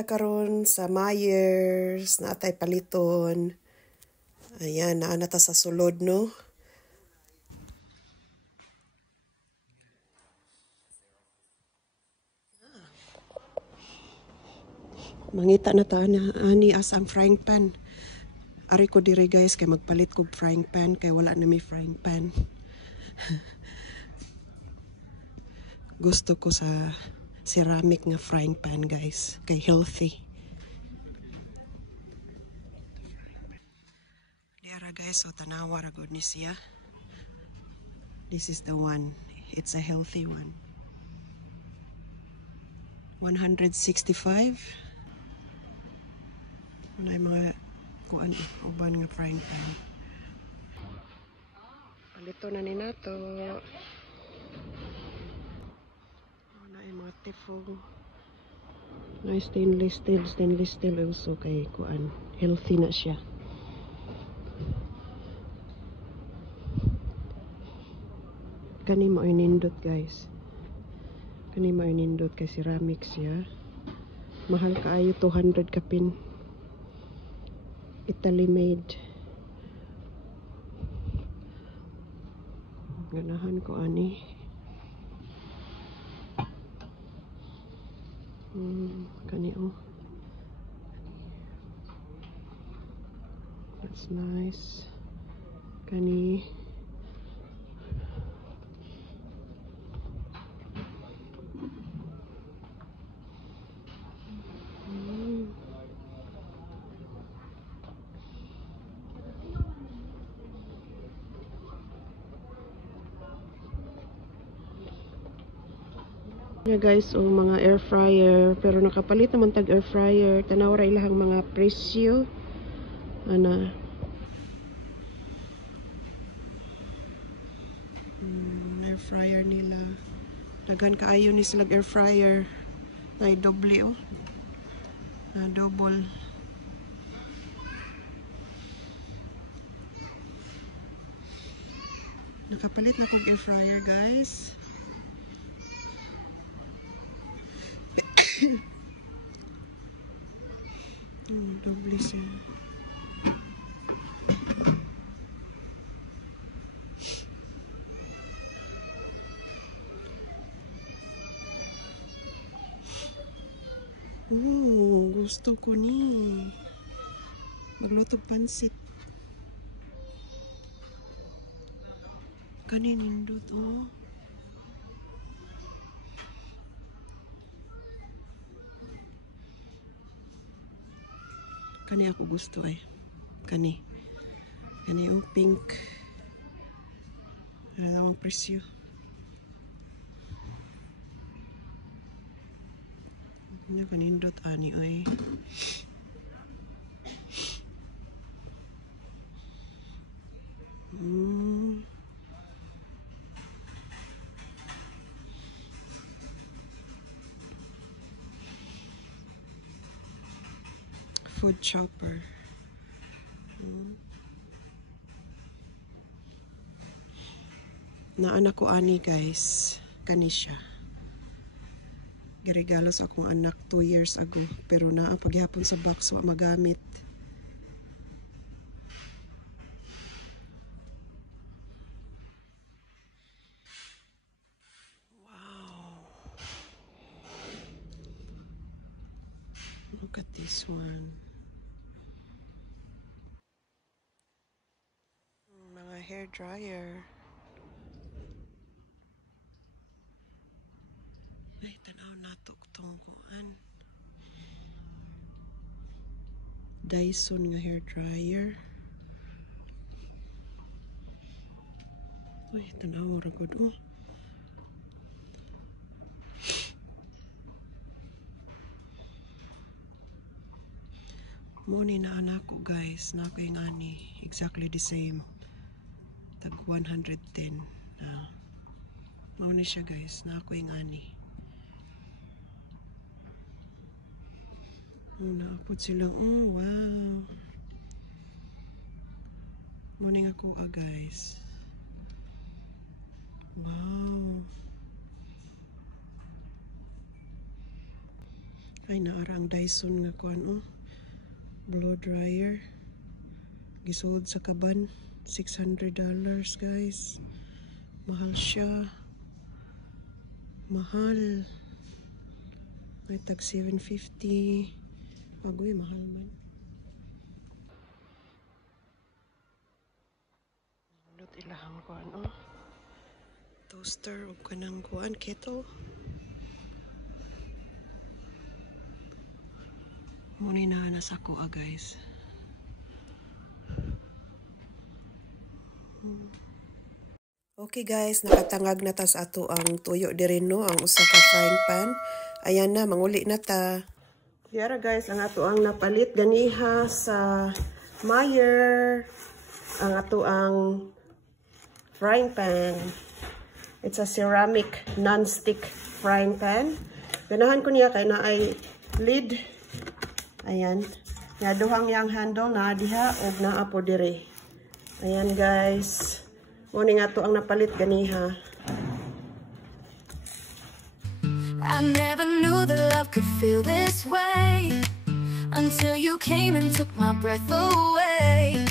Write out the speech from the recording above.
ta karon sa Myers, naatay paliton. Ayan, naa na ta sa sulod, no? Mangita na ta na ani as ang frying pan. Ari ko dire guys kay magpalit ko frying pan kay wala na may frying pan. Gusto ko sa ceramic nga frying pan guys kay healthy. Diara guys, so tanawa ra gud ni siya. This is the one. It's a healthy one. 165. Wala mga kuan uban nga frying pan. Palito na ni nato. Wala mga tifong. Na stainless steel also kay kuan. Healthy na siya. Kani mo inindot guys. Kani mo inindot kay ceramic siya. Mahal kaayo 200 kapin. Italy made. Ganahan ko ani. Kani oh. That's nice. Kani. Yeah guys, o mga air fryer, pero nakapalit naman tag air fryer. Tanaw ra ilahang mga presyo. Ana. Air fryer nila. Dagan kaayo ni sila air fryer. Ay doble oh. Double. Nakapalit na kong air fryer guys. Doble siya. Gusto ko ni. Maglutog pansit. Kani nindot oh. Kani ako gusto ay. Kani yung pink. Ano ang presyo? Ano kanindot ani ay. Food chopper. Naanak ko ani guys. Kani siya. Girigalo sa akong anak 2 years ago. Pero naa paghihapon sa box wa magamit. Wow. Look at this one. Mga hair dryer. Ay, tanaw nato itong kuan. Dyson nga hair dryer. Uy, tanaw ra gud oh. Muni na anak ko guys, na ako yung ani. Exactly the same. Tag 110. Muni siya guys, na ako yung ani. Naapod sila. Oh, wow. Muni nga ko guys. Wow. Ay, naara ang Dyson nga kuan oh. Blow dryer. Gisuod sa kaban. $600 guys. Mahal siya. Mahal. Ay, tag 750. Agoy, mahal man. Nindot ilahang kuan oh. Toaster o kanang kuan kettle. Muna na nasa ko guys. Okay guys, nakatangag na ta sa ato ang tuyo diri no, ang usa ka frying pan. Ayan na, manguli na ta. Yara guys, ang ato ang napalit ganiha sa Meyer. Ang ato ang frying pan. It's a ceramic non-stick frying pan. Ganahan ko niya kay na ay lid. Ayan. Nga duhang yang handle na diha og naa po dire. Ayan guys. Muna nga to ang napalit ganiha. I never knew that love could feel this way until you came and took my breath away.